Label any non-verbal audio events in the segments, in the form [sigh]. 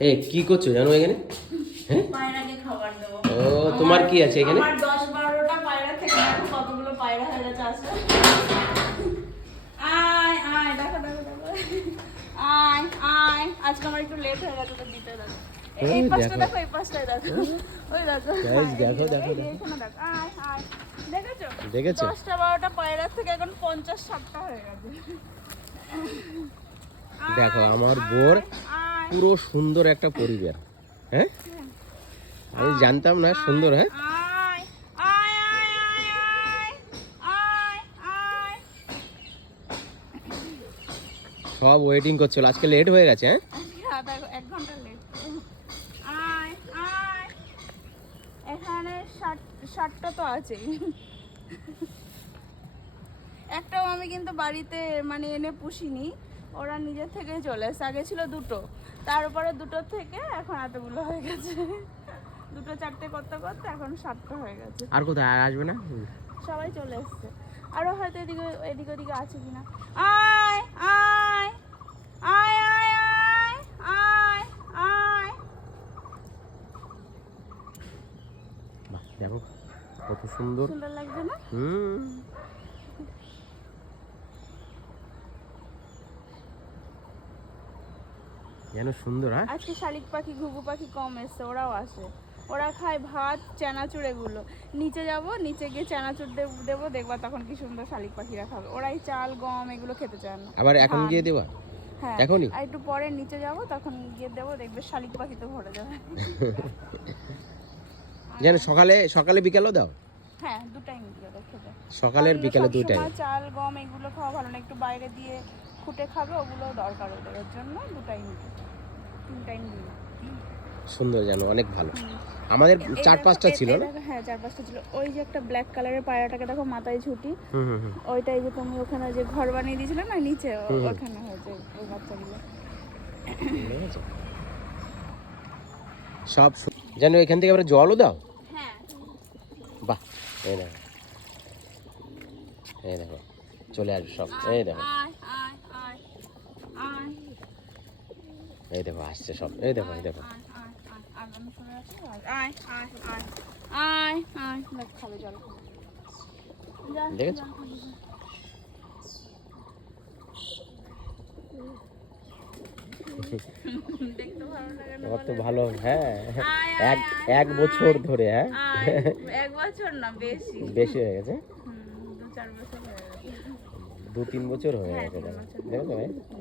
এ কি করছ জানো এখানে? হ্যাঁ? ও তোমার কি আছে এখানে? আজকে। আমার একটু লেট হয়ে গেছে তো দিতে দেখো এই- পাশটা দেখো। এই ওই দেখো। হ্যাঁ, দেখো, দেখো, দেখো। আয় আয়। দেখেছ? দেখেছ? দশটা বারোটা পায়রা থেকে এখন পঞ্চাশ ষাটটা হয়ে গেছে। দেখো আমার বোর পুরো সুন্দর একটা পরিবার হ্যাঁ? আমি জানতাম না সুন্দর হ্যাঁ। সব ওয়েটিং করছিল। আজকে লেট হয়ে গেছে হ্যাঁ? এখানে ষাটটা তো আছেই। একটাও আমি কিন্তু বাড়িতে মানে এনে পুষিনি। ওরা নিজের থেকেই চলে এসছে। আগে ছিল দুটো। তারপরে দুটো থেকে এখন এতগুলো হয়ে গেছে। দুটো চারটে করতে করতে এখন সাতটা হয়ে গেছে। আর কোথায়? আর আসবে না? সবাই চলে এসছে। আরও হয়তো এদিকে এদিকে ওদিকে আছে কিনা। আয় আয় আয় আয় আয় আয় আয়। বাহ, দেখো কত সুন্দর। সুন্দর লাগছে না? হুম। যেন সুন্দর হ্যাঁ? আজকে শালিক পাখি ঘুঘু পাখি কম এসছে ওরাও আসে। ওরা খায় ভাত চানাচুর এগুলো নিচে যাব নিচে গিয়ে চানাচুর দেব- দেখবা তখন কি সুন্দর শালিক পাখিরা খাবে। ওরাই চাল গম এগুলো খেতে চায় না। আবার এখন। গিয়ে দেবা? হ্যাঁ এখনই? আর একটু পরে নিচে যাব তখন গিয়ে দেবো দেখবে শালিক পাখি তো ভরে যাবে। [laughs] যেন সকালে সকালে বিকেলও দাও? হ্যাঁ দু টাইম সকালের বিকেলে দুইটাই চাল গম এগুলো খাওয়া ভালো না একটু বাইরে দিয়ে খুঁটে খাবে ওগুলো দরকার ওদের ওর জন্য। দু টাইম তিন টাইম দিই সুন্দর যেন অনেক ভালো। আমাদের চার পাঁচটা ছিল না? হ্যাঁ চার পাঁচটা ছিল। ওই যে একটা ব্ল্যাক কালারের পায়রাটাকে দেখো মাথায় ছুটি হুম হুম হুম। ওইটাই যে তুমি ওখানে যে ঘর বানিয়ে দিয়েছিলে না নিচে। ওখানে হয়েছে ওই বাচ্চাগুলো। সব যেন এখান থেকে আবার জলও দাও। হ্যাঁ। বাহ এই দেখো। এই দেখো চলে আসবে সব। এই দেখো আয় আয় আয় আয় এই দেখো আসছে সব। এই দেখো এই দেখো। দেখেছ? জল খাবে, ভালো হ্যাঁ। এক এক বছর ধরে হ্যাঁ। বেশি বেশি হয়ে গেছে? দু তিন বছর হয়ে গেছে দেখো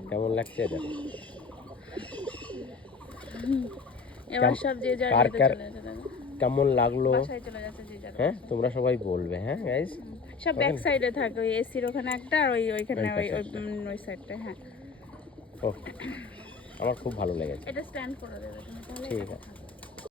কেমন লাগছে? দেখো। এবার সব যে যার কার কার-। কেমন লাগল? হ্যাঁ তোমরা সবাই বলবে হ্যাঁ গাইস সব ব্যাক সাইডে থাকে ওই এসির ওখানে একটা আর ওই ওইখানে ওই ওই সাইডটা হ্যাঁ। আমার খুব ভালো লেগেছে। এটা স্ট্যান্ড করে দেবে ঠিক আছে।